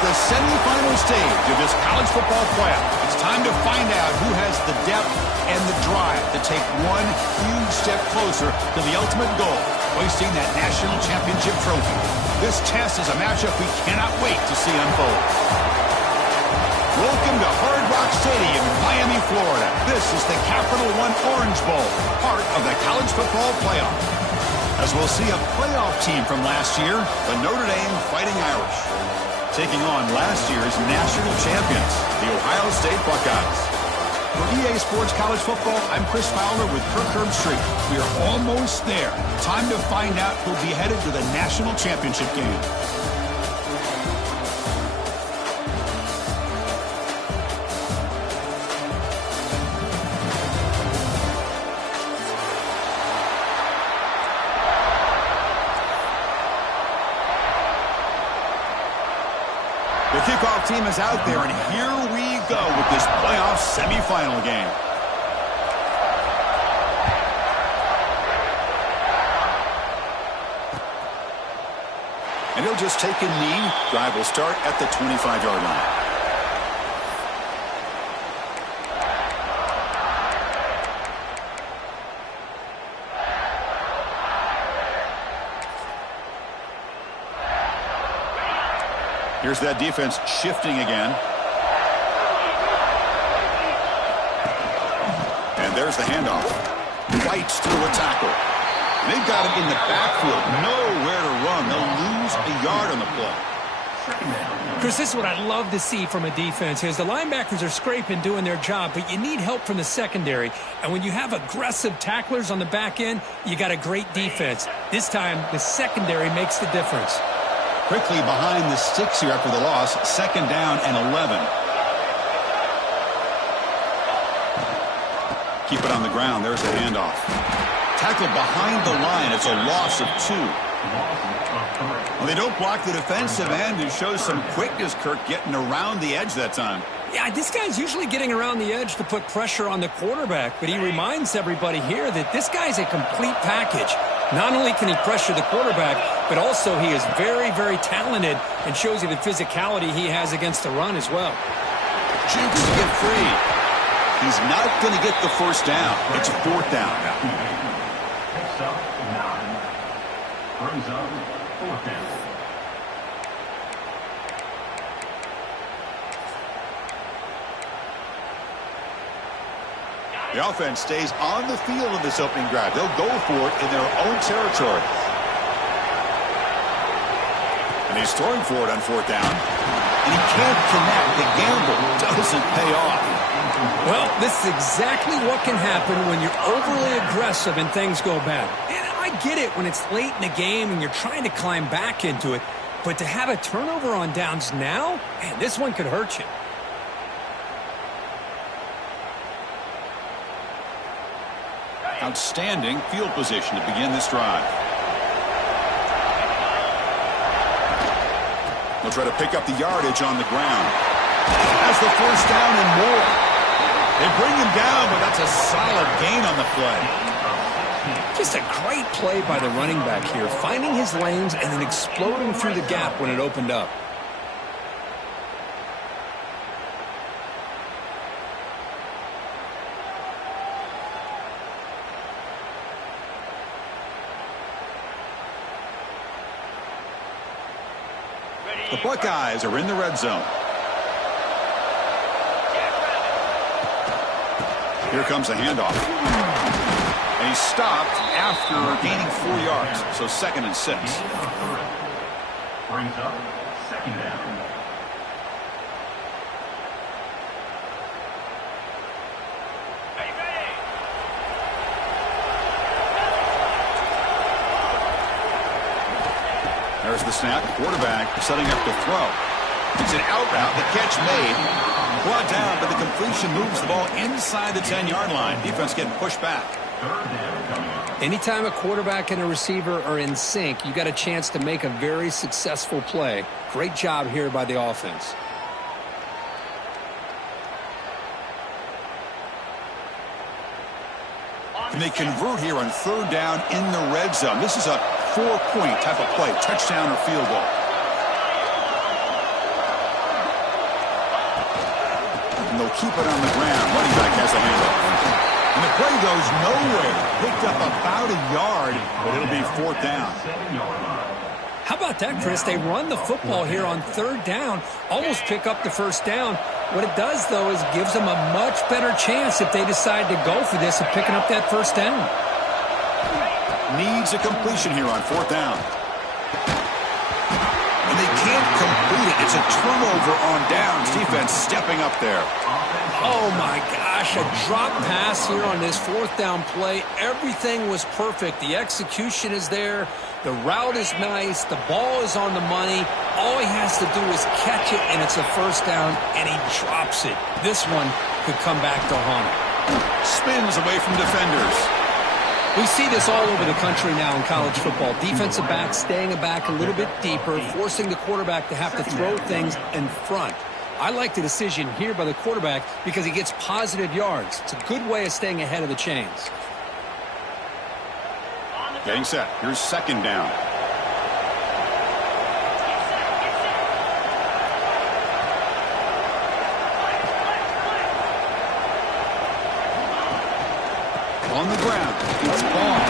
the semifinal stage of this college football playoff. It's time to find out who has the depth and the drive to take one huge step closer to the ultimate goal, hoisting that national championship trophy. This test is a matchup we cannot wait to see unfold. Welcome to Hard Rock Stadium in Miami, Florida. This is the Capital One Orange Bowl, part of the college football playoff. As we'll see a playoff team from last year, the Notre Dame Fighting Irish, taking on last year's national champions, the Ohio State Buckeyes. For EA Sports College Football, I'm Chris Fowler with Kirk Herbstreit. We are almost there. Time to find out who'll be headed to the national championship game. The kickoff team is out there, and here we go with this playoff semifinal game. And he'll just take a knee. Drive will start at the 25-yard line. Here's that defense shifting again. And there's the handoff. Fights through a tackle. They've got him in the backfield. Nowhere to run. They'll lose a yard on the play. Chris, this is what I love to see from a defense is the linebackers are scraping, doing their job, but you need help from the secondary. And when you have aggressive tacklers on the back end, you got a great defense. This time, the secondary makes the difference. Quickly behind the sticks here after the loss. 2nd down and 11. Keep it on the ground. There's the handoff. Tackled behind the line. It's a loss of 2. Well, they don't block the defensive end and show some quickness, Kirk, getting around the edge that time. Yeah, this guy's usually getting around the edge to put pressure on the quarterback, but he reminds everybody here that this guy's a complete package. Not only can he pressure the quarterback, but also he is very, very talented and shows you the physicality he has against the run as well. Chooses to get free. He's not going to get the first down. It's 4th down. Picks up 9. Brings up 4th down. The offense stays on the field in this opening drive. They'll go for it in their own territory. And he's throwing for it on 4th down. And he can't connect. The gamble doesn't pay off. Well, this is exactly what can happen when you're overly aggressive and things go bad. And I get it when it's late in the game and you're trying to climb back into it. But to have a turnover on downs now, man, this one could hurt you. Outstanding field position to begin this drive. They'll try to pick up the yardage on the ground. Has the first down and more. They bring him down, but that's a solid gain on the play. Just a great play by the running back here, finding his lanes and then exploding through the gap when it opened up. The Buckeyes are in the red zone. Here comes a handoff. And he's stopped after gaining 4 yards. So 2nd and 6. Brings up 2nd down. There's the snap. Quarterback setting up to throw. It's an out route. The catch made. Brought down, but the completion moves the ball inside the 10-yard line. Defense getting pushed back. 3rd down coming up. Anytime a quarterback and a receiver are in sync, you got a chance to make a very successful play. Great job here by the offense. And they convert here on 3rd down in the red zone. This is a 4-point type of play, touchdown or field goal. they'll keep it on the ground. Running back has the handoff. And the play goes nowhere. Picked up about a yard, but it'll be 4th down. 7-yard line. How about that, Chris? They run the football here on 3rd down, almost pick up the 1st down. What it does, though, is gives them a much better chance if they decide to go for this of picking up that 1st down. Needs a completion here on 4th down. And they can't complete it. It's a turnover on downs. Defense stepping up there. Oh, my gosh, a drop pass here on this 4th down play. Everything was perfect. The execution is there. The route is nice. The ball is on the money. All he has to do is catch it, and it's a 1st down, and he drops it. This one could come back to haunt him. Spins away from defenders. We see this all over the country now in college football. Defensive backs staying back a little bit deeper, forcing the quarterback to have to throw things in front. I like the decision here by the quarterback because he gets positive yards. It's a good way of staying ahead of the chains. Getting set. Here's 2nd down. On the ground. It's Bond.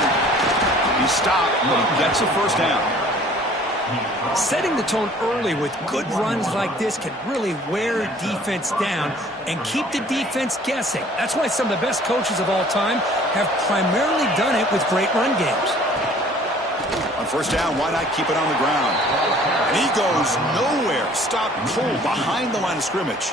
He stopped, but he gets a 1st down. Setting the tone early with good runs like this can really wear defense down and keep the defense guessing. That's why some of the best coaches of all time have primarily done it with great run games. On 1st down, why not keep it on the ground? And he goes nowhere. Stop cold behind the line of scrimmage.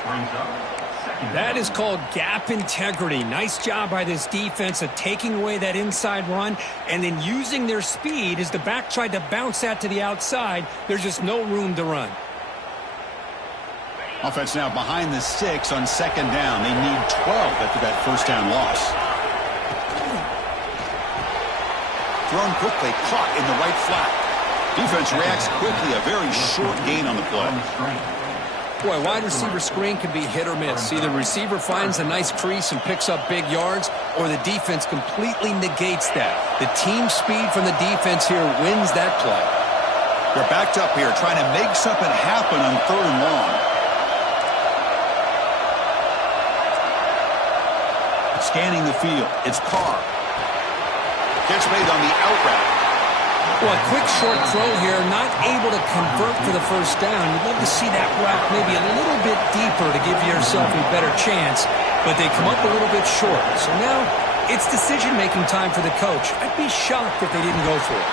That is called gap integrity. Nice job by this defense of taking away that inside run and then using their speed as the back tried to bounce that to the outside. There's just no room to run. Offense now behind the 6 on 2nd down. They need 12 after that 1st down loss. Thrown quickly, caught in the right flat. Defense reacts quickly. A very short gain on the play. Boy, wide receiver screen can be hit or miss. Either receiver finds a nice crease and picks up big yards, or the defense completely negates that. The team speed from the defense here wins that play. They're backed up here, trying to make something happen on 3rd and long. Scanning the field, it's Carr. Catch made on the out route. Well, a quick short throw here, not able to convert for the 1st down. You'd love to see that route maybe a little bit deeper to give yourself a better chance, but they come up a little bit short. So now it's decision-making time for the coach. I'd be shocked if they didn't go for it.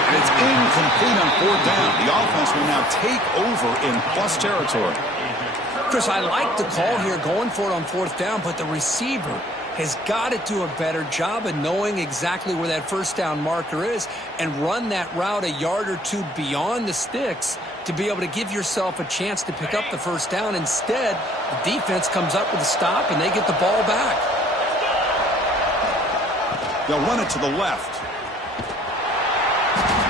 And it's incomplete on 4th down. The offense will now take over in plus territory. Chris, I like the call here going for it on 4th down, but the receiver has got to do a better job of knowing exactly where that 1st down marker is and run that route a yard or two beyond the sticks to be able to give yourself a chance to pick up the 1st down. Instead, the defense comes up with a stop and they get the ball back. They'll run it to the left.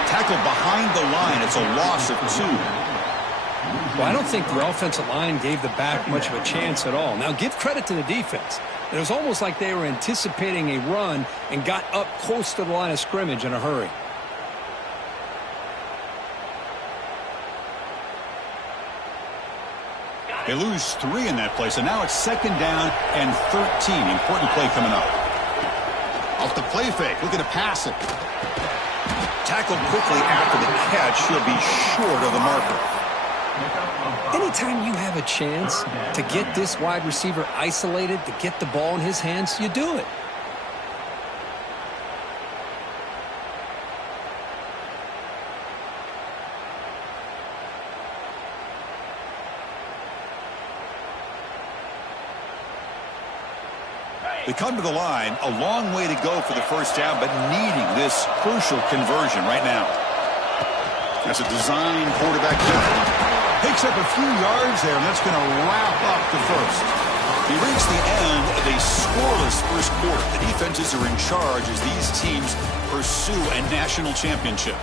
Tackled behind the line. It's a loss of 2. Well, I don't think the offensive line gave the back much of a chance at all. Now, give credit to the defense. It was almost like they were anticipating a run and got up close to the line of scrimmage in a hurry. They lose 3 in that play, so now it's 2nd down and 13. Important play coming up. Off the play fake, looking to pass it. Tackled quickly after the catch. He'll be short of the marker. Anytime you have a chance to get this wide receiver isolated, to get the ball in his hands, you do it. They come to the line, a long way to go for the 1st down, but needing this crucial conversion right now. That's a design quarterback keeper. Picks up a few yards there, and that's going to wrap up the 1st. We reach the end of a scoreless 1st quarter. The defenses are in charge as these teams pursue a national championship.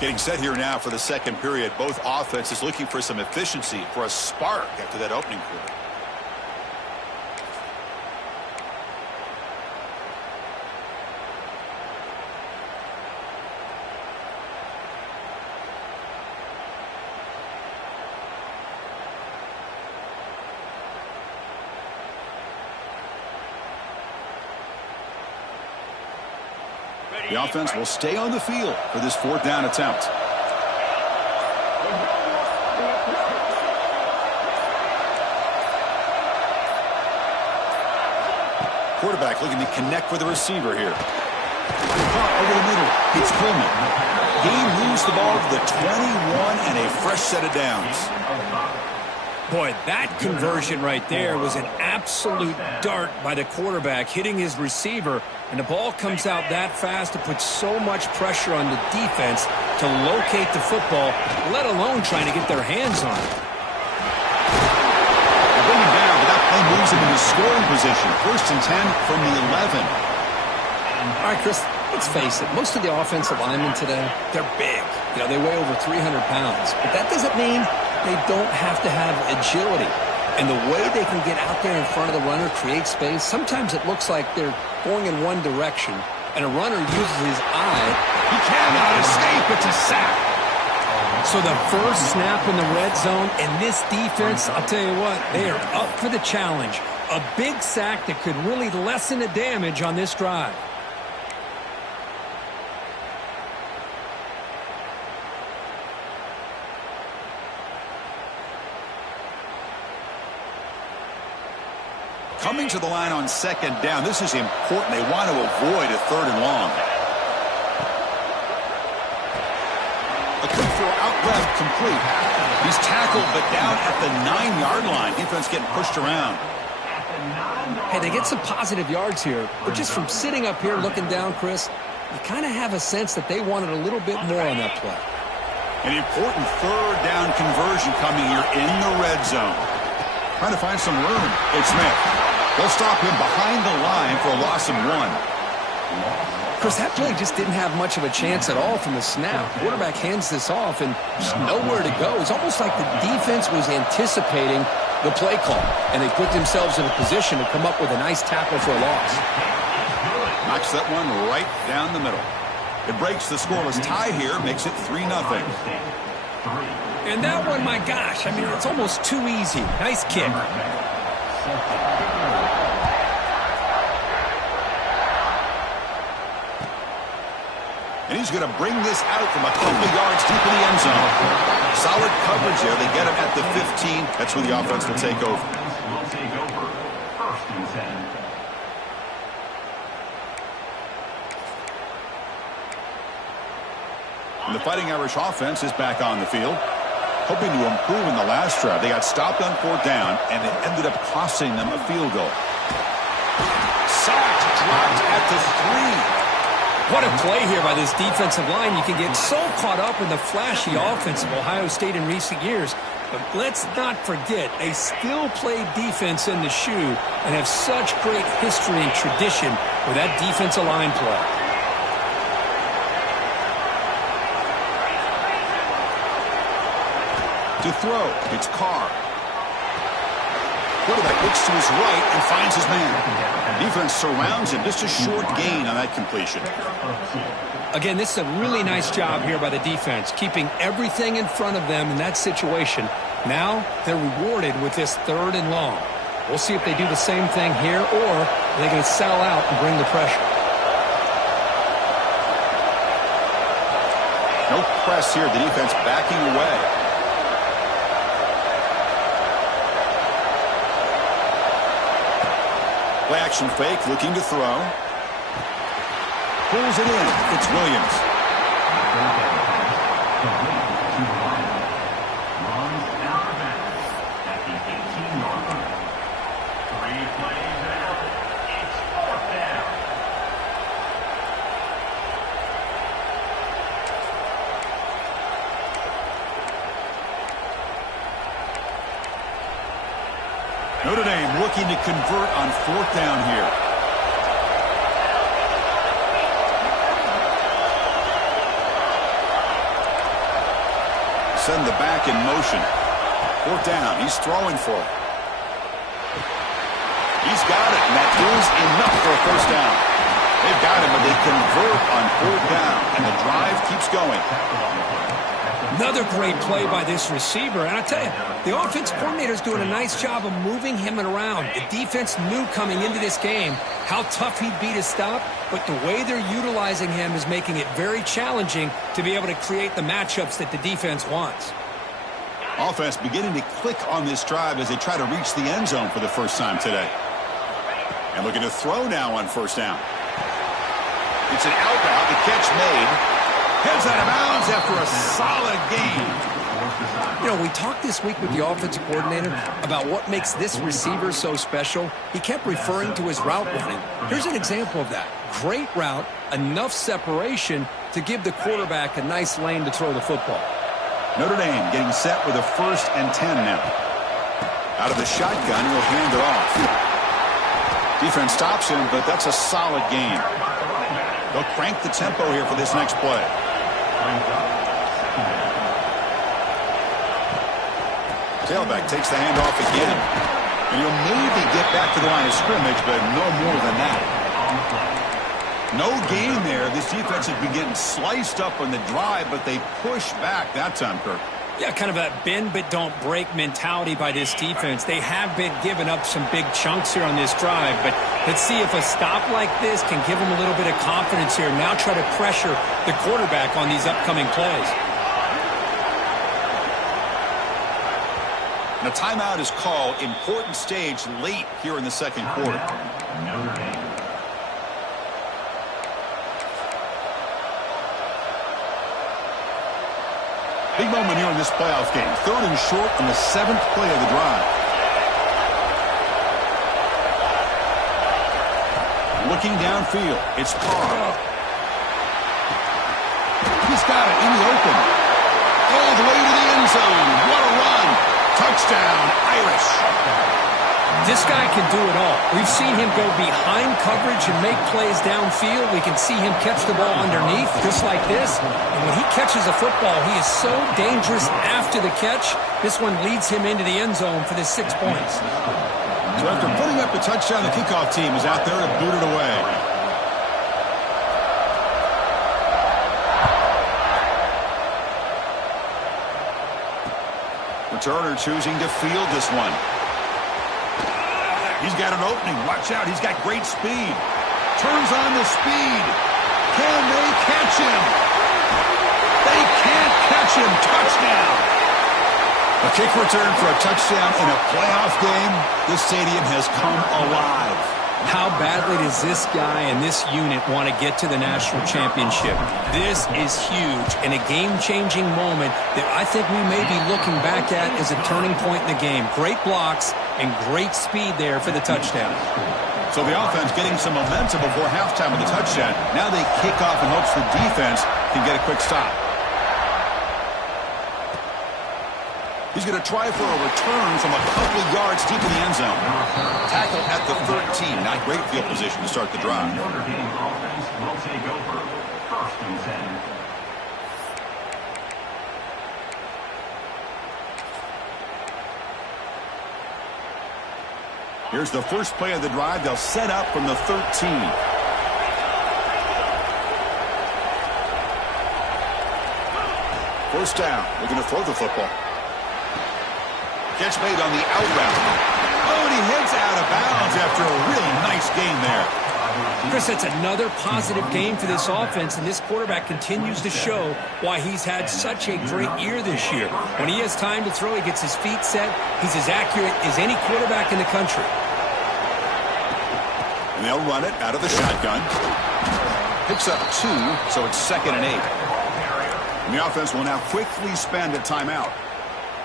Getting set here now for the 2nd period. Both offenses looking for some efficiency, for a spark after that opening quarter. The offense will stay on the field for this fourth down attempt. Quarterback looking to connect with the receiver here. Caught over the middle. It's Coleman. He moves the ball to the 21 and a fresh set of downs. Boy, that conversion right there was an absolute dart by the quarterback, hitting his receiver, and the ball comes out that fast to put so much pressure on the defense to locate the football, let alone trying to get their hands on it. They bring him down, but that play moves him into scoring position. 1st and 10 from the 11. All right, Chris, let's face it. Most of the offensive linemen today, they're big. You know, they weigh over 300 pounds. But that doesn't mean they don't have to have agility. And the way they can get out there in front of the runner, create space, sometimes it looks like they're going in one direction, and a runner uses his eye. He cannot escape. It's a sack. So the first snap in the red zone, and this defense, I'll tell you what, they are up for the challenge. A big sack that could really lessen the damage on this drive. Coming to the line on 2nd down. This is important. They want to avoid a 3rd and long. A quick throw out left, complete. He's tackled, but down at the 9-yard line. Defense getting pushed around. Hey, they get some positive yards here, but just from sitting up here looking down, Chris, you kind of have a sense that they wanted a little bit more on that play. An important 3rd down conversion coming here in the red zone. Trying to find some room. It's Smith. They'll stop him behind the line for a loss of 1. Chris, that play just didn't have much of a chance at all from the snap. Quarterback hands this off and just nowhere to go. It's almost like the defense was anticipating the play call, and they put themselves in a position to come up with a nice tackle for a loss. Knocks that one right down the middle. It breaks the scoreless tie here, makes it 3-0. And that one, my gosh, I mean, it's almost too easy. Nice kick. And he's going to bring this out from a couple of yards deep in the end zone. Solid coverage there. They get him at the 15. That's where the offense will take over. 1st and 10. And the Fighting Irish offense is back on the field. Hoping to improve in the last drive. They got stopped on 4th down, and it ended up costing them a field goal. Sacked, dropped at the 3. What a play here by this defensive line. You can get so caught up in the flashy offense of Ohio State in recent years. But let's not forget, they still play defense in the shoe and have such great history and tradition with that defensive line play. To throw, it's Carr. Quarterback looks to his right and finds his man. Defense surrounds him. Just a short gain on that completion. Again, this is a really nice job here by the defense, keeping everything in front of them in that situation. Now they're rewarded with this 3rd and long. We'll see if they do the same thing here, or are they going to settle out and bring the pressure. No press here. The defense backing away. Play action fake, looking to throw. Pulls it in. It's Williams. Runs out of bounds at the 18-yard line. 3 plays out. It's 4th down. Notre Dame looking to convert on 4th down here. Send the back in motion. 4th down. He's throwing for it. He's got it, and that is enough for a 1st down. They've got him, but they convert on 4th down, and the drive keeps going. Another great play by this receiver. And I tell you, the offense coordinator's doing a nice job of moving him around. The defense knew coming into this game how tough he'd be to stop, but the way they're utilizing him is making it very challenging to be able to create the matchups that the defense wants. Offense beginning to click on this drive as they try to reach the end zone for the first time today. And looking to throw now on first down. It's an out route. The catch made. Heads out of bounds after a solid gain. You know, we talked this week with the offensive coordinator about what makes this receiver so special. He kept referring to his route running. Here's an example of that. Great route, enough separation to give the quarterback a nice lane to throw the football. Notre Dame getting set with a 1st and 10 now. Out of the shotgun, he'll hand it off. Defense stops him, but that's a solid gain. They'll crank the tempo here for this next play. Tailback takes the handoff again. And he'll maybe get back to the line of scrimmage, but no more than that. No gain there. This defense has been getting sliced up on the drive, but they push back that time, Kirk. Yeah, kind of a bend but don't break mentality by this defense. They have been giving up some big chunks here on this drive, but let's see if a stop like this can give them a little bit of confidence here. Now try to pressure the quarterback on these upcoming plays. And a timeout is called. Important stage late here in the second quarter. Big moment here in this playoff game. 3rd and short on the 7th play of the drive. Looking downfield, it's Carr. He's got it in the open. All the way to the end zone. What a run. Touchdown, Irish. This guy can do it all. We've seen him go behind coverage and make plays downfield. We can see him catch the ball underneath, just like this. And when he catches a football, he is so dangerous after the catch. This one leads him into the end zone for the 6 points. So after putting up a touchdown, the kickoff team is out there to boot it away. Returner choosing to field this one. He's got an opening. Watch out. He's got great speed. Turns on the speed. Can they catch him? They can't catch him. Touchdown. A kick return for a touchdown in a playoff game. This stadium has come alive. How badly does this guy and this unit want to get to the national championship? This is huge and a game-changing moment that I think we may be looking back at as a turning point in the game. Great blocks and great speed there for the touchdown. So the offense getting some momentum before halftime with the touchdown. Now they kick off in hopes the defense can get a quick stop. He's going to try for a return from a couple yards deep in the end zone. Tackle at the 13. Not great field position to start the drive. Notre Dame offense will take over 1st and 10. Here's the first play of the drive. They'll set up from the 13. First down. They're going to throw the football. Catch made on the out route. Oh, and he heads out of bounds after a really nice gain there. Chris, that's another positive game for this offense, and this quarterback continues to show why he's had such a great year this year. When he has time to throw, he gets his feet set. He's as accurate as any quarterback in the country. And they'll run it out of the shotgun. Picks up 2, so it's 2nd and 8. And the offense will now quickly spend a timeout.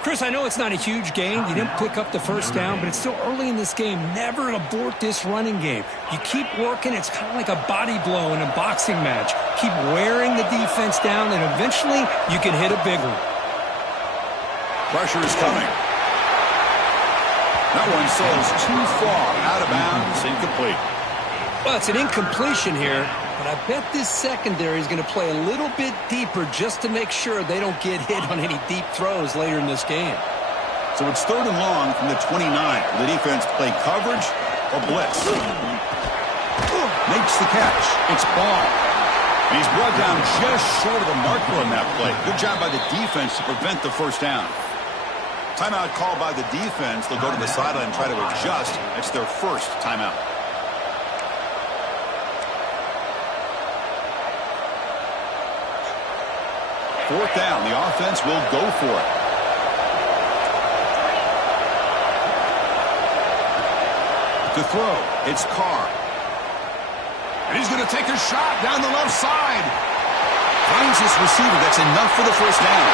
Chris, I know it's not a huge gain. You didn't pick up the first down, but it's still early in this game. Never abort this running game. You keep working. It's kind of like a body blow in a boxing match. Keep wearing the defense down, and eventually you can hit a big one. Pressure is coming. That one sails too far out of bounds, incomplete. Well, it's an incompletion here, but I bet this secondary is going to play a little bit deeper just to make sure they don't get hit on any deep throws later in this game. So it's 3rd and long from the 29. Will the defense play coverage or blitz? Makes the catch. It's Ball. And he's brought down just short of the marker on that play. Good job by the defense to prevent the first down. Timeout called by the defense. They'll go to the sideline and try to adjust. That's their first timeout. Fourth down. The offense will go for it. To throw, it's Carr. And he's going to take a shot down the left side. Finds his receiver. That's enough for the first down.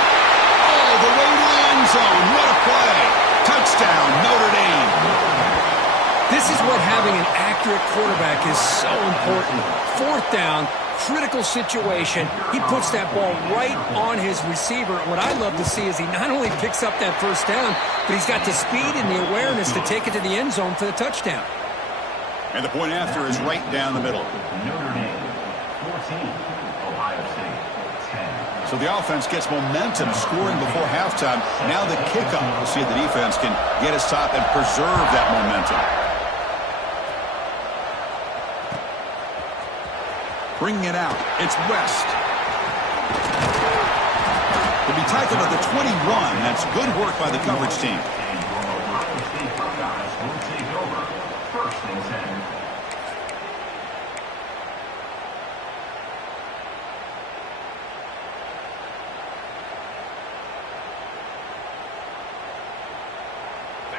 Oh, the way to the end zone. What a play. Touchdown, Notre Dame. This is what having an accurate quarterback is so important. Fourth down, critical situation. He puts that ball right on his receiver. What I love to see is he not only picks up that first down, but he's got the speed and the awareness to take it to the end zone for the touchdown. And the point after is right down the middle. Notre Dame 14, Ohio State 10. So the offense gets momentum scoring before halftime. Now the kickoff. We'll see if the defense can get his top and preserve that momentum. Bringing it out. It's West. To be tackled at the 21. That's good work by the coverage team. And your Ohio State Buckeyes will take over. First and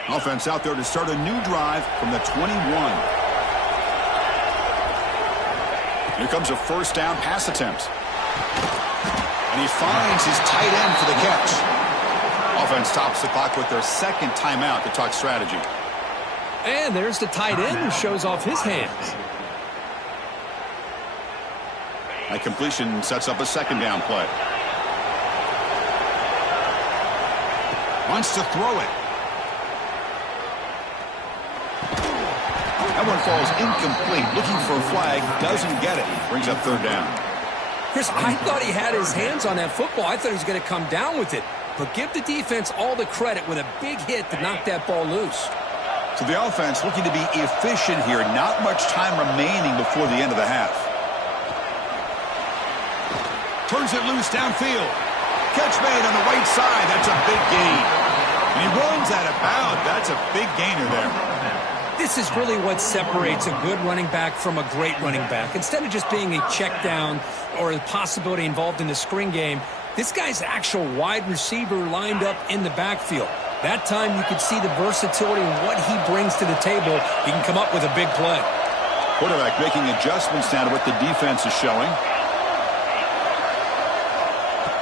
10. Offense out there to start a new drive from the 21. Here comes a first down pass attempt. And he finds his tight end for the catch. Offense stops the clock with their second timeout to talk strategy. And there's the tight end who shows off his hands. That completion sets up a second down play. Wants to throw it. That one falls incomplete. Looking for a flag. Doesn't get it. Brings up third down. Chris, I thought he had his hands on that football. I thought he was going to come down with it. But give the defense all the credit with a big hit to knock that ball loose. So the offense looking to be efficient here. Not much time remaining before the end of the half. Turns it loose downfield. Catch made on the right side. That's a big gain. And he runs out of bounds. That's a big gainer there. This is really what separates a good running back from a great running back. Instead of just being a check down or a possibility involved in the screen game, this guy's actual wide receiver lined up in the backfield. That time you could see the versatility and what he brings to the table. He can come up with a big play. Quarterback making adjustments now to what the defense is showing.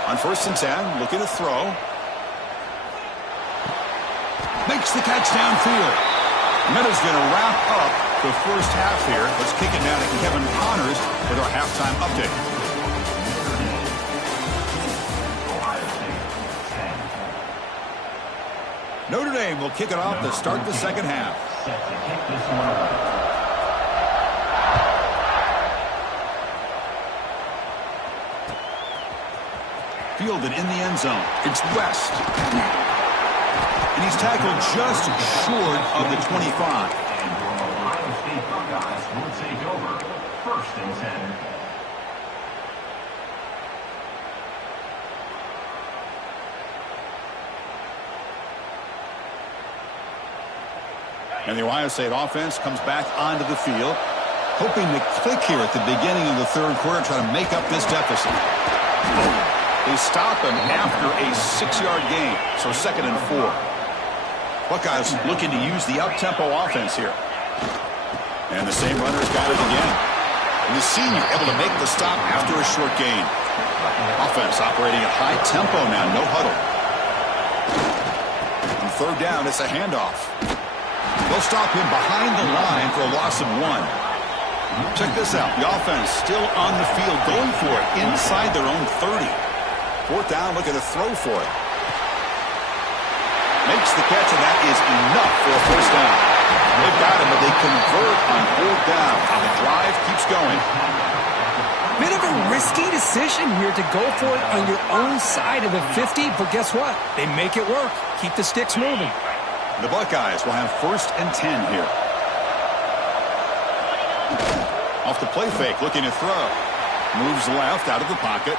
On first and 10, looking to throw. Makes the catch downfield. And that is going to wrap up the first half here. Let's kick it now to Kevin Connors with our halftime update. Notre Dame will kick it off to start the second half. Set to kick this one away. Fielded in the end zone. It's West. And he's tackled just short of the 25. And your Ohio State Buckeyes will take over. First and 10. And the Ohio State offense comes back onto the field, hoping to click here at the beginning of the third quarter, try to make up this deficit. They stop him after a 6-yard gain, so second and 4. Buckeyes looking to use the up-tempo offense here. And the same runner's got it again. And the senior able to make the stop after a short gain. Offense operating at high tempo now, no huddle. On third down, it's a handoff. They'll stop him behind the line for a loss of 1. Check this out. The offense still on the field, going for it inside their own 30. Fourth down, looking to throw for it. Makes the catch, and that is enough for a first down. They've got him, but they convert on fourth down, and the drive keeps going. Bit of a risky decision here to go for it on your own side of the 50, but guess what? They make it work. Keep the sticks moving. The Buckeyes will have first and 10 here. Off the play fake, looking to throw. Moves left out of the pocket.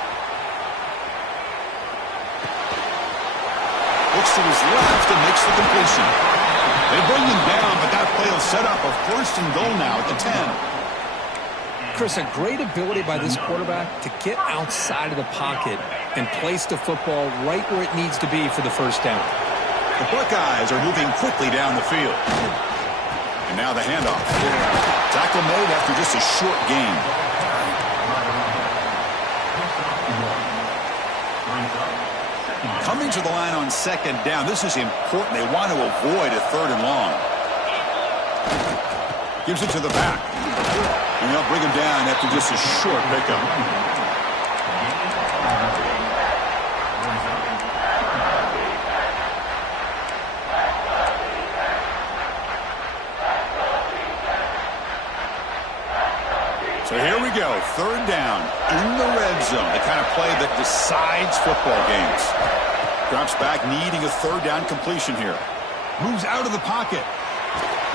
Looks to his left and makes the completion. They bring him down, but that play will set up a 1st and goal now at the 10. Chris, a great ability by this quarterback to get outside of the pocket and place the football right where it needs to be for the 1st down. The Buckeyes are moving quickly down the field. And now the handoff. Tackle made after just a short gain. Coming to the line on 2nd down. This is important. They want to avoid a 3rd and long. Gives it to the back. And they'll bring him down after just a short pickup. So here we go, 3rd down in the red zone, the kind of play that decides football games. Drops back, needing a 3rd down completion here. Moves out of the pocket.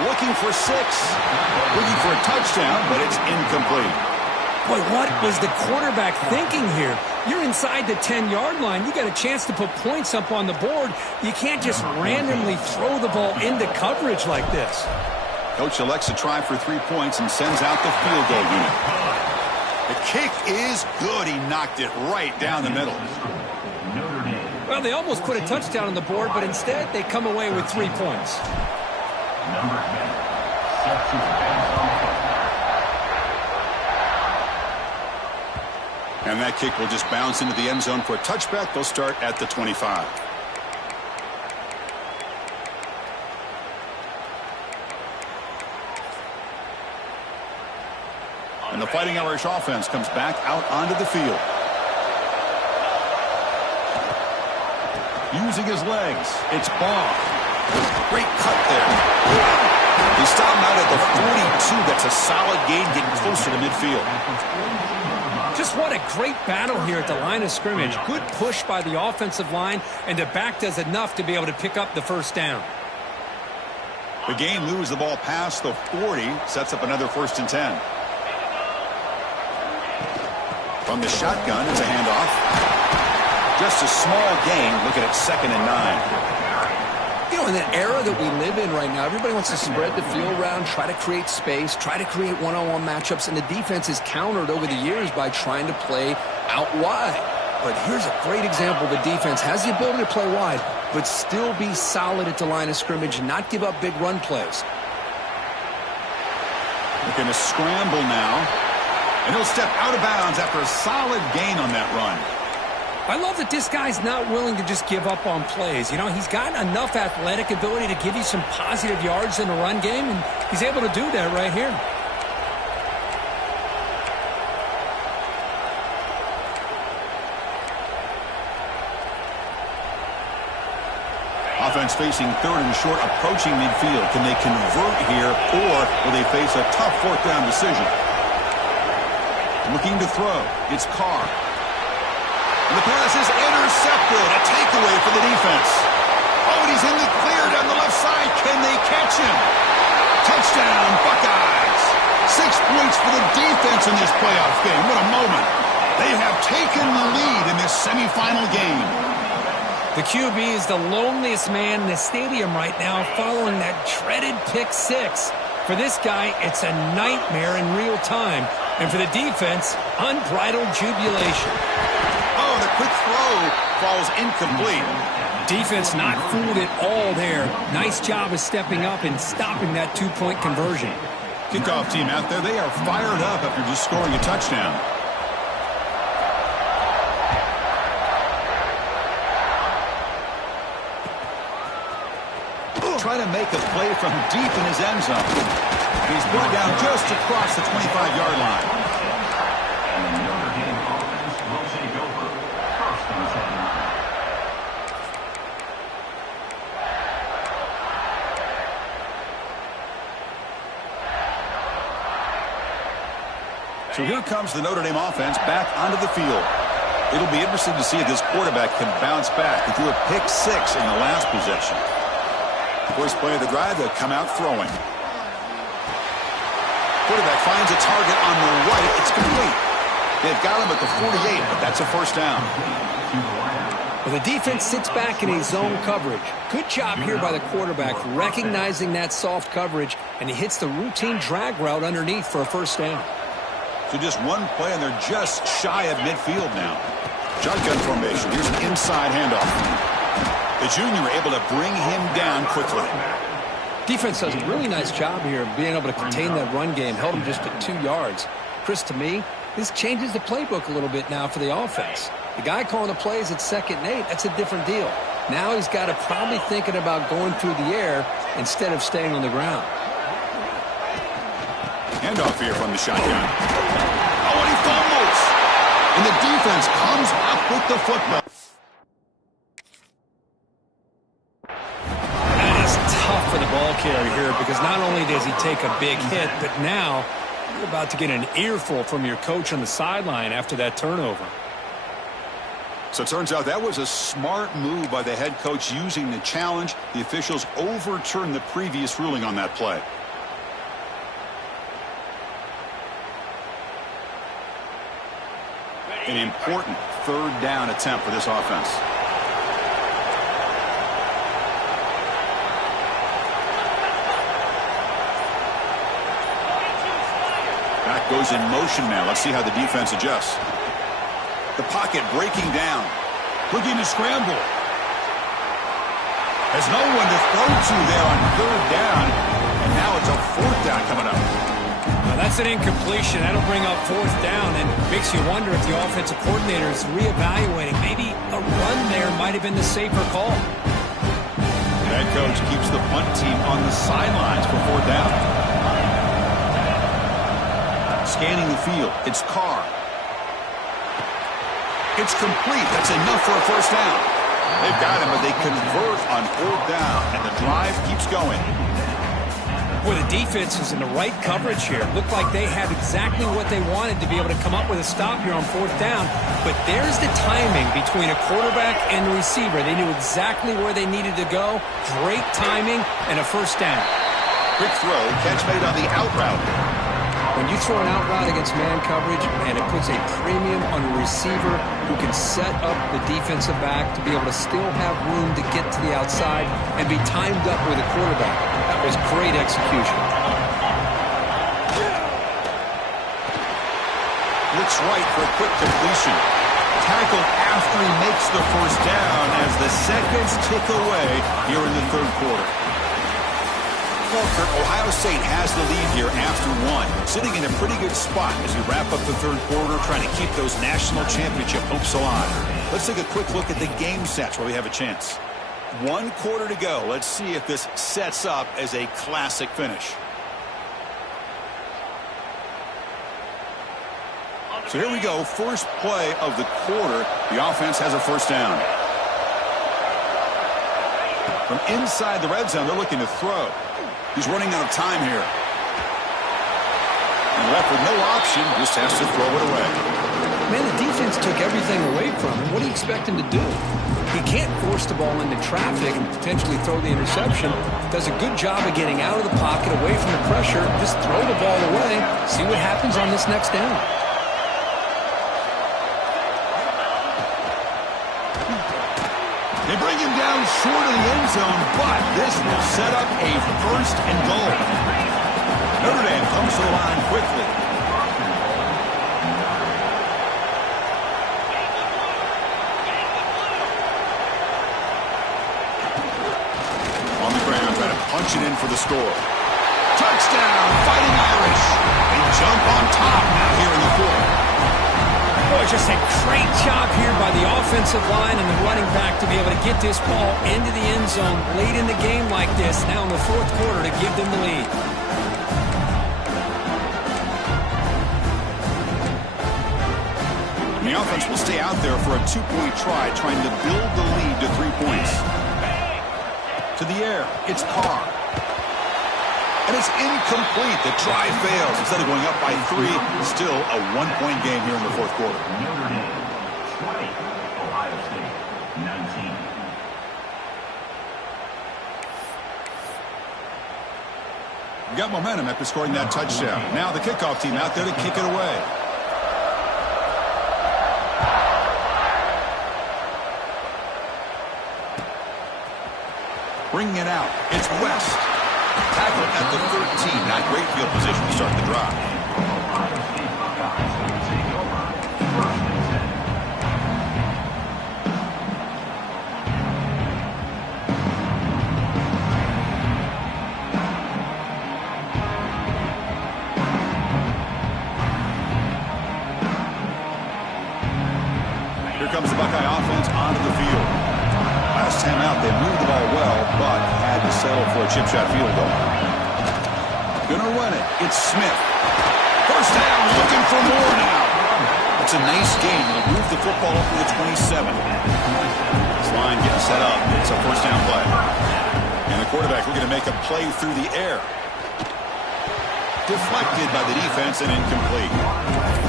Looking for 6. Looking for a touchdown, but it's incomplete. Boy, what was the quarterback thinking here? You're inside the 10-yard line. You got a chance to put points up on the board. You can't just randomly throw the ball into coverage like this. Coach elects to try for 3 points and sends out the field goal unit. The kick is good. He knocked it right down the middle. Well, they almost put a touchdown on the board, but instead they come away with 3 points. And that kick will just bounce into the end zone for a touchback. They'll start at the 25. And the Fighting Irish offense comes back out onto the field. Using his legs, it's Baugh. Great cut there. He stopped out at the 42. That's a solid gain, getting closer to midfield. Just what a great battle here at the line of scrimmage. Good push by the offensive line, and the back does enough to be able to pick up the 1st down. The game moves the ball past the 40, sets up another 1st and 10. From the shotgun, it's a handoff. Just a small gain. Look at it, 2nd and 9. You know, in that era that we live in right now, everybody wants to spread the field around, try to create space, try to create one-on-one matchups, and the defense is countered over the years by trying to play out wide. But here's a great example. The defense has the ability to play wide, but still be solid at the line of scrimmage and not give up big run plays. They're going to scramble now. And he'll step out of bounds after a solid gain on that run. I love that this guy's not willing to just give up on plays. You know, he's got enough athletic ability to give you some positive yards in the run game, and he's able to do that right here. Offense facing 3rd and short, approaching midfield. Can they convert here, or will they face a tough 4th down decision? Looking to throw. It's Carr. And the pass is intercepted. A takeaway for the defense. Oh, and he's in the clear down the left side. Can they catch him? Touchdown, Buckeyes. 6 points for the defense in this playoff game. What a moment. They have taken the lead in this semifinal game. The QB is the loneliest man in the stadium right now following that dreaded pick 6. For this guy, it's a nightmare in real time. And for the defense, unbridled jubilation. Oh, the quick throw falls incomplete. Defense not fooled at all there. Nice job of stepping up and stopping that 2-point conversion. Kickoff team out there, they are fired up after just scoring a touchdown. Try to make a play from deep in his end zone. He's brought down just across the 25-yard line. So here comes the Notre Dame offense back onto the field. It'll be interesting to see if this quarterback can bounce back. He threw a pick 6 in the last possession. First play of the drive, they'll come out throwing. Quarterback finds a target on the right. It's complete. They've got him at the 48, but that's a first down. Well, the defense sits back in a zone coverage. Good job here by the quarterback, recognizing that soft coverage, and he hits the routine drag route underneath for a first down. So just one play, and they're just shy of midfield now. Shotgun formation. Here's an inside handoff. The junior able to bring him down quickly. Defense does a really nice job here of being able to contain that run game. Held him just at 2 yards. Chris, to me, this changes the playbook a little bit now for the offense. The guy calling the plays at 2nd and 8, that's a different deal. Now he's got to probably thinking about going through the air instead of staying on the ground. Handoff here from the shotgun. Oh, and he fumbles. And the defense comes up with the football. That is tough for the ball carrier here because not only does he take a big hit, but now you're about to get an earful from your coach on the sideline after that turnover. So it turns out that was a smart move by the head coach using the challenge. The officials overturned the previous ruling on that play. An important 3rd down attempt for this offense. Back goes in motion now. Let's see how the defense adjusts. The pocket breaking down. Looking to scramble. Has no one to throw to there on 3rd down. And now it's a 4th down coming up. Now that's an incompletion. That'll bring up 4th down and makes you wonder if the offensive coordinator is reevaluating. Maybe a run there might have been the safer call. The head coach keeps the punt team on the sidelines for 4th down. Scanning the field. It's Carr. It's complete. That's enough for a first down. They've got him, but they convert on 4th down, and the drive keeps going. Boy, the defense is in the right coverage here. Looked like they have exactly what they wanted to be able to come up with a stop here on 4th down. But there's the timing between a quarterback and the receiver. They knew exactly where they needed to go. Great timing and a first down. Quick throw. Catch made on the out route. When you throw an out route against man coverage, man, it puts a premium on a receiver who can set up the defensive back to be able to still have room to get to the outside and be timed up with a quarterback. That was great execution. Looks right for a quick completion. Tackled after he makes the first down as the seconds tick away here in the 3rd quarter. Ohio State has the lead here after 1. Sitting in a pretty good spot as we wrap up the 3rd quarter, trying to keep those national championship hopes alive. Let's take a quick look at the game sets where we have a chance. 1 quarter to go. Let's see if this sets up as a classic finish. So here we go. First play of the quarter. The offense has a first down. From inside the red zone, they're looking to throw. He's running out of time here. And left with no option, just has to throw it away. Man, the defense took everything away from him. What do you expect him to do? He can't force the ball into traffic and potentially throw the interception. Does a good job of getting out of the pocket, away from the pressure. Just throw the ball away. See what happens on this next down. They bring him down short of the end zone, but this will set up a 1st and goal. Notre Dame comes to the line quickly. On the ground, trying to punch it in for the score. Touchdown, Fighting Irish. They jump on top now here in the 4th. Boy, just a great job here by the offensive line and the running back to be able to get this ball into the end zone late in the game like this, now in the 4th quarter to give them the lead. And the offense will stay out there for a 2-point try, trying to build the lead to 3 points. To the air, it's Carr. And it's incomplete. The try fails. Instead of going up by 3, still a 1-point game here in the 4th quarter. Notre Dame 20, Ohio State 19. Got momentum after scoring that touchdown. Now the kickoff team out there to kick it away. Bringing it out. It's West. Tackle at the 13. Not great field position to start the drive. Ohio State Buckeyes will take over. First and 10. Here comes the Buckeye offense onto the field. Last time out, they moved the ball well, but had to settle for a chip shot field goal. Gonna run it. It's Smith. First down, looking for more now. It's a nice gain. They'll move the football up to the 27. This line getting set up. It's a first down play. And the quarterback looking to make a play through the air. Deflected by the defense and incomplete.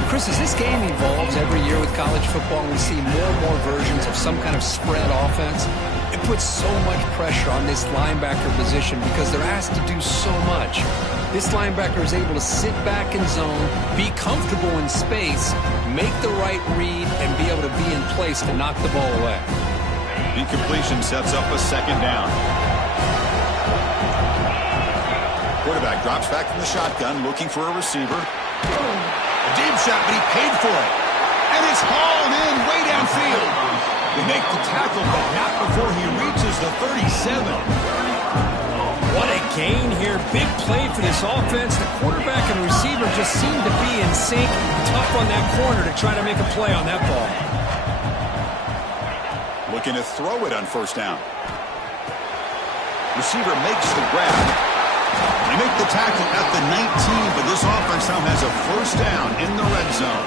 Chris, as this game evolves every year with college football, we see more and more versions of some kind of spread offense. It puts so much pressure on this linebacker position because they're asked to do so much. This linebacker is able to sit back in zone, be comfortable in space, make the right read, and be able to be in place to knock the ball away. Incompletion sets up a second down. Quarterback drops back from the shotgun, looking for a receiver. A deep shot, but he paid for it. And it's hauled in way downfield. They make the tackle, but not before he reaches the 37. What a gain here. Big play for this offense. The quarterback and receiver just seem to be in sync. Tough on that corner to try to make a play on that ball. Looking to throw it on first down. Receiver makes the grab. They make the tackle at the 19, but this offense now has a first down in the red zone.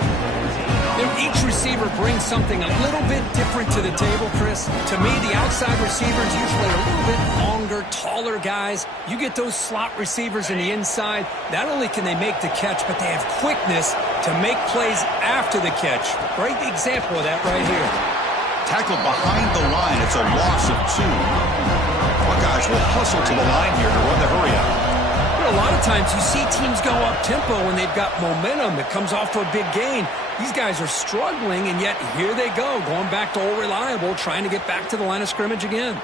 Each receiver brings something a little bit different to the table, Chris. To me, the outside receivers usually a little bit longer, taller guys. You get those slot receivers in the inside, not only can they make the catch, but they have quickness to make plays after the catch. Great example of that right here. Tackled behind the line. It's a loss of 2. Buckeyes will hustle to the line here to run the hurry up. A lot of times you see teams go up-tempo when they've got momentum. It comes off for a big gain. These guys are struggling, and yet here they go, going back to old reliable, trying to get back to the line of scrimmage again.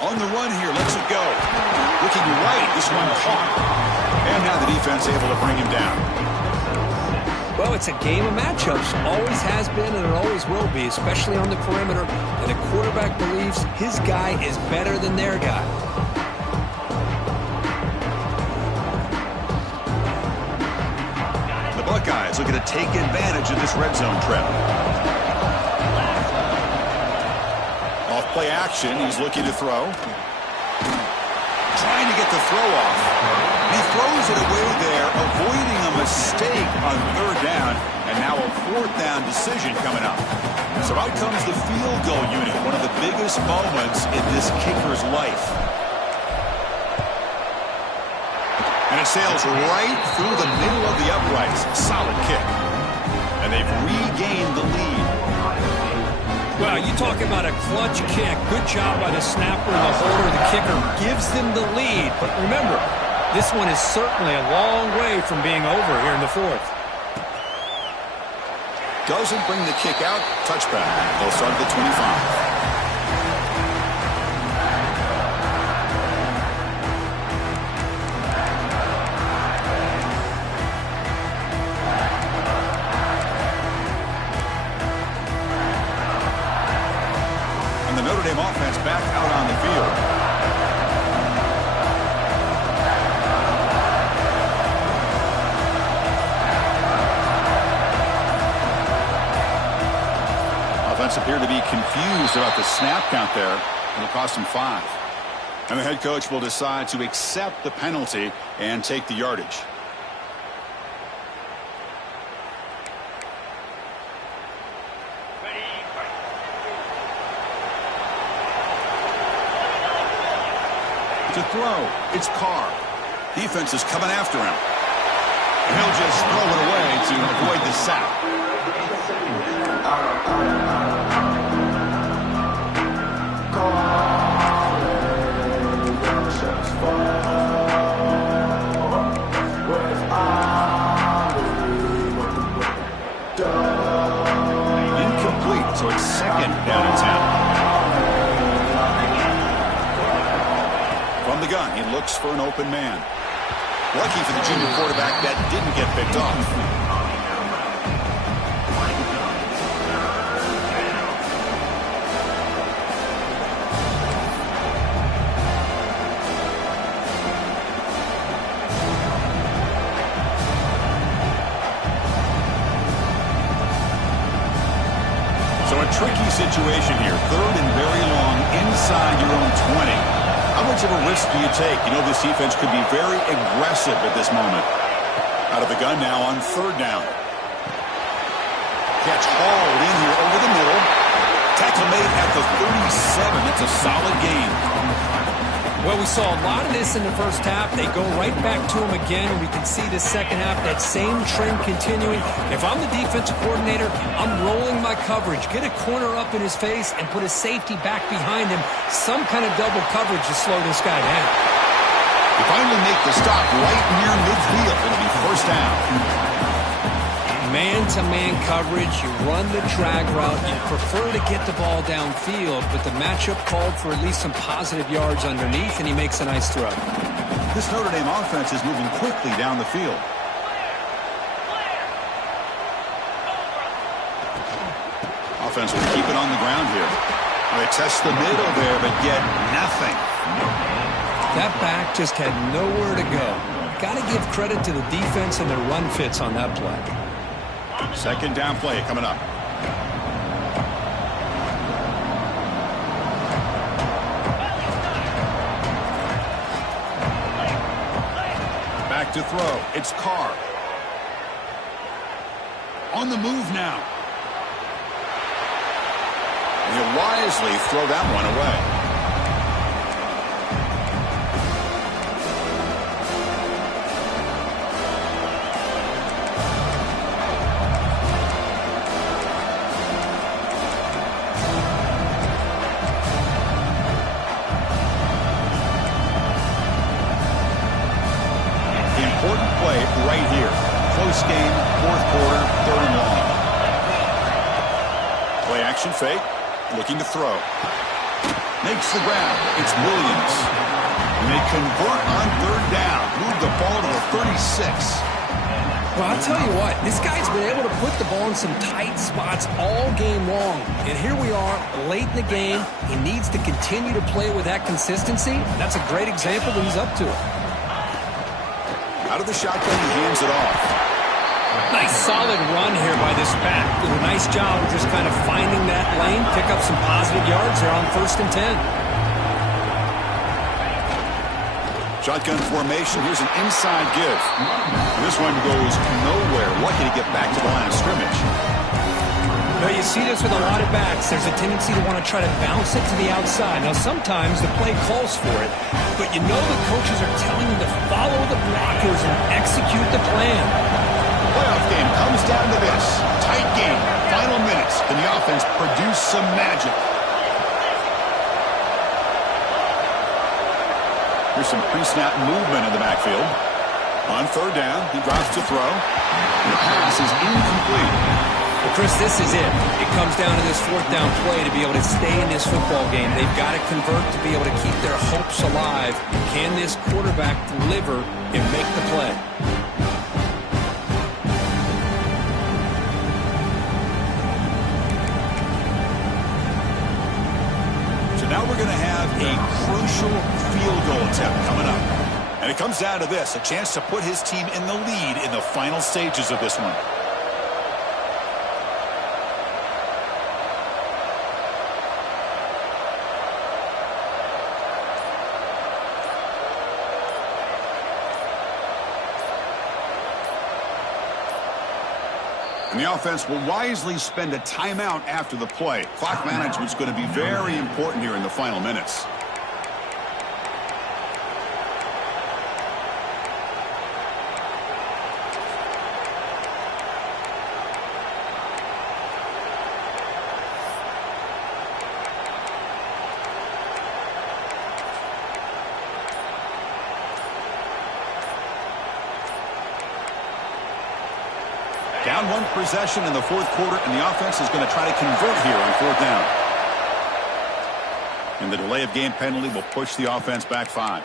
On the run here, lets it go. Looking right, this one caught. And now the defense able to bring him down. Well, it's a game of matchups. Always has been, and it always will be, especially on the perimeter. And the quarterback believes his guy is better than their guy. Buckeyes looking to take advantage of this red zone trap. Off play action, he's looking to throw. Trying to get the throw off. He throws it away there, avoiding a mistake on third down, and now a fourth down decision coming up. So out comes the field goal unit, one of the biggest moments in this kicker's life. And it sails right through the middle of the uprights. Solid kick. And they've regained the lead. Well, you talk about a clutch kick. Good job by the snapper and the holder. The kicker gives them the lead. But remember, this one is certainly a long way from being over here in the fourth. Doesn't bring the kick out. Touchback. They'll start at the 25. The Notre Dame offense back out on the field. Offense appeared to be confused about the snap count there. It'll cost him 5. And the head coach will decide to accept the penalty and take the yardage. To throw, it's Carr. Defense is coming after him. And he'll just throw it away to avoid the sack. Incomplete, so it's second down and 10. gun. He looks for an open man. Lucky for the junior quarterback that didn't get picked off. So a tricky situation here. Third and very long inside your own 20. How much of a risk do you take? You know this defense could be very aggressive at this moment. Out of the gun now on third down. Catch hauled in here over the middle. Tackle made at the 37. It's a solid gain. Well, we saw a lot of this in the first half. They go right back to him again, and we can see the second half, that same trend continuing. If I'm the defensive coordinator, I'm rolling my coverage. Get a corner up in his face and put a safety back behind him. Some kind of double coverage to slow this guy down. You finally make the stop right near midfield. It'll be first down. Man-to-man coverage, you run the drag route, you prefer to get the ball downfield, but the matchup called for at least some positive yards underneath, and he makes a nice throw. This Notre Dame offense is moving quickly down the field. Offense will keep it on the ground here. They test the middle there, but get nothing. That back just had nowhere to go. Got to give credit to the defense and their run fits on that play. Second down play coming up. Back to throw. It's Carr. On the move now. And he'll wisely throw that one away. Right here. Close game, fourth quarter, third and long. Play action fake. Looking to throw. Makes the grab. It's Williams. And they convert on third down. Move the ball to the 36. Well, I'll tell you what. This guy's been able to put the ball in some tight spots all game long. And here we are, late in the game. He needs to continue to play with that consistency. That's a great example that he's up to it. Out of the shotgun, he hands it off. Nice solid run here by this back. Did a nice job of just kind of finding that lane, pick up some positive yards there on 1st and 10. Shotgun formation. Here's an inside give. And this one goes nowhere. Lucky to get back to the line of scrimmage. Now, you see this with a lot of backs. There's a tendency to want to try to bounce it to the outside. Now, sometimes the play calls for it, but you know the coaches are telling them to follow the blockers and execute the plan. Playoff game comes down to this. Tight game. Final minutes. Can the offense produce some magic? Here's some pre-snap movement in the backfield. On third down, he drops to throw. The pass is incomplete. Well, Chris, this is it. It comes down to this fourth down play to be able to stay in this football game. They've got to convert to be able to keep their hopes alive. Can this quarterback deliver and make the play? So now we're going to have a crucial field goal attempt coming up. And it comes down to this, a chance to put his team in the lead in the final stages of this one. And the offense will wisely spend a timeout after the play. Clock management is going to be very important here in the final minutes. Down one possession in the fourth quarter, and the offense is going to try to convert here on fourth down. And the delay of game penalty will push the offense back 5.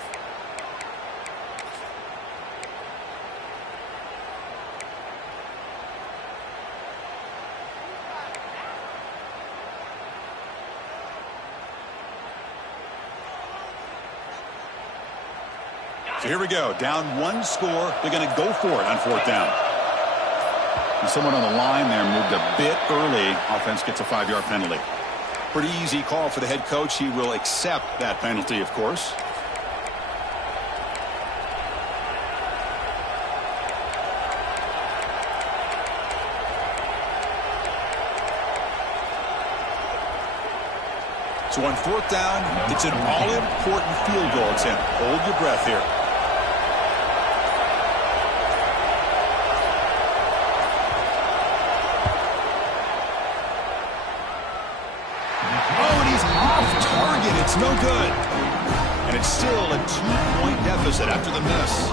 So here we go. Down one score. They're going to go for it on fourth down. And someone on the line there moved a bit early. Offense gets a 5-yard penalty. Pretty easy call for the head coach. He will accept that penalty, of course. So on fourth down, it's an all-important field goal attempt. Hold your breath here. Oh, and he's off target. It's no good. And it's still a 2-point deficit after the miss.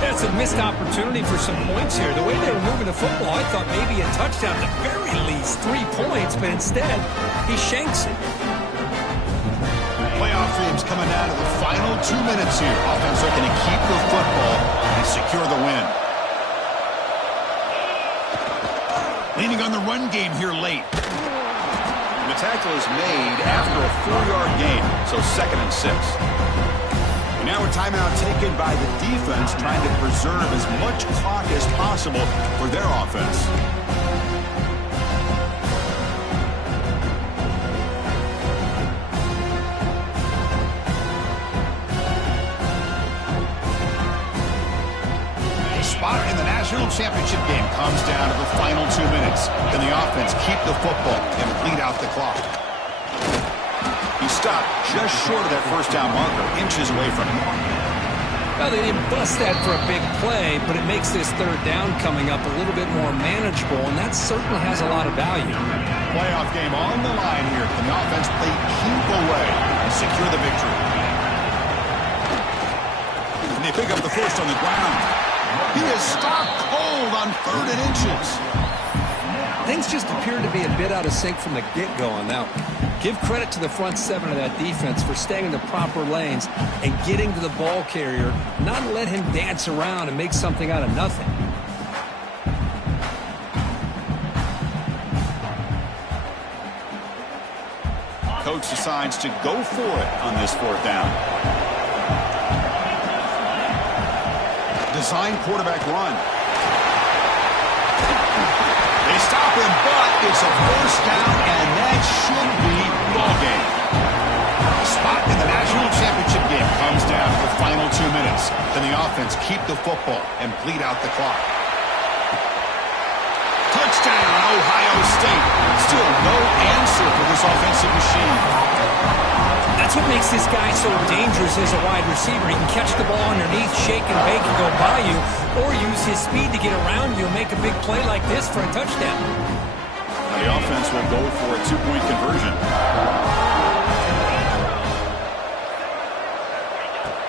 That's a missed opportunity for some points here. The way they were moving the football, I thought maybe a touchdown, at the very least 3 points, but instead, he shanks it. Playoff dreams coming out of the final 2 minutes here. Offense looking to keep the football and secure the win. Leaning on the run game here late. And the tackle is made after a 4-yard gain, so 2nd and 6. And now a timeout taken by the defense, trying to preserve as much clock as possible for their offense. The spot in the national championship game comes down to the final 2 minutes. Can the offense keep the football and bleed out the clock? He stopped just short of that first down marker, inches away from him. Well, they didn't bust that for a big play, but it makes this third down coming up a little bit more manageable, and that certainly has a lot of value. Playoff game on the line here. Can the offense play keep away and secure the victory? And they pick up the first on the ground. He is stopped cold on 3rd and inches. Things just appear to be a bit out of sync from the get-go on that one. Give credit to the front 7 of that defense for staying in the proper lanes and getting to the ball carrier, not let him dance around and make something out of nothing. Coach decides to go for it on this 4th down. Design quarterback run. They stop him, but it's a 1st down, and that should be ball game. Spot in the national championship game comes down to the final 2 minutes. Can the offense keep the football and bleed out the clock? Touchdown, Ohio State. Still no answer for this offensive machine. That's what makes this guy so dangerous as a wide receiver. He can catch the ball underneath, shake and bake and go by you, or use his speed to get around you and make a big play like this for a touchdown. Now the offense will go for a 2-point conversion.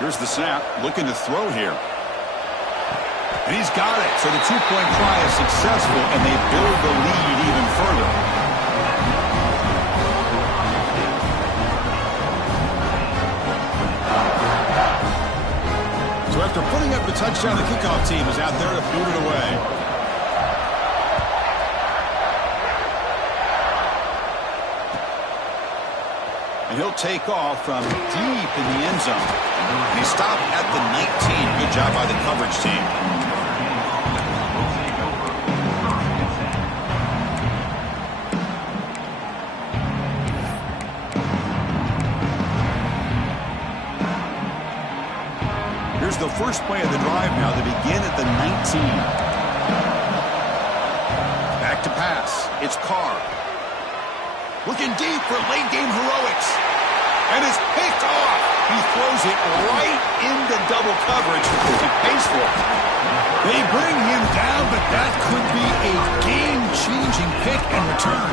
Here's the snap, looking to throw here. And he's got it. So the 2-point try is successful, and they build the lead even further. So after putting up the touchdown, the kickoff team is out there to boot it away. And he'll take off from deep in the end zone. He stopped at the 19. Good job by the coverage team. Here's the first play of the drive now. They begin at the 19. Back to pass. It's Carr. Looking deep for late-game heroics. And it's picked off. He throws it right into double coverage. He pays for it. They bring him down, but that could be a game-changing pick and return.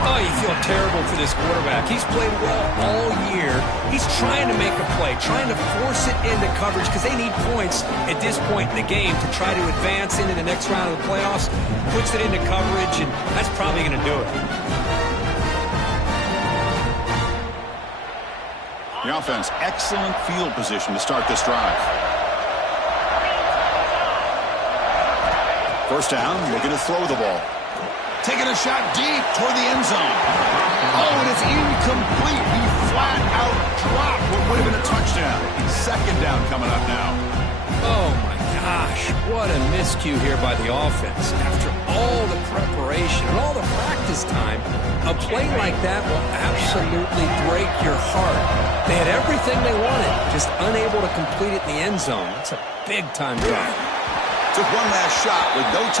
Oh, you feel terrible for this quarterback. He's played well all year. He's trying to make a play, trying to force it into coverage because they need points at this point in the game to try to advance into the next round of the playoffs. Puts it into coverage, and that's probably going to do it. The offense, excellent field position to start this drive. First down, looking to throw the ball. Taking a shot deep toward the end zone. Oh, and it's incomplete. He flat out dropped what would have been touchdown. Second down coming up now. Oh, my gosh. What a miscue here by the offense. After all the preparation and all the practice time, a play like that will absolutely break your heart. They had everything they wanted, just unable to complete it in the end zone. It's a big-time drive. Took one last shot with no time.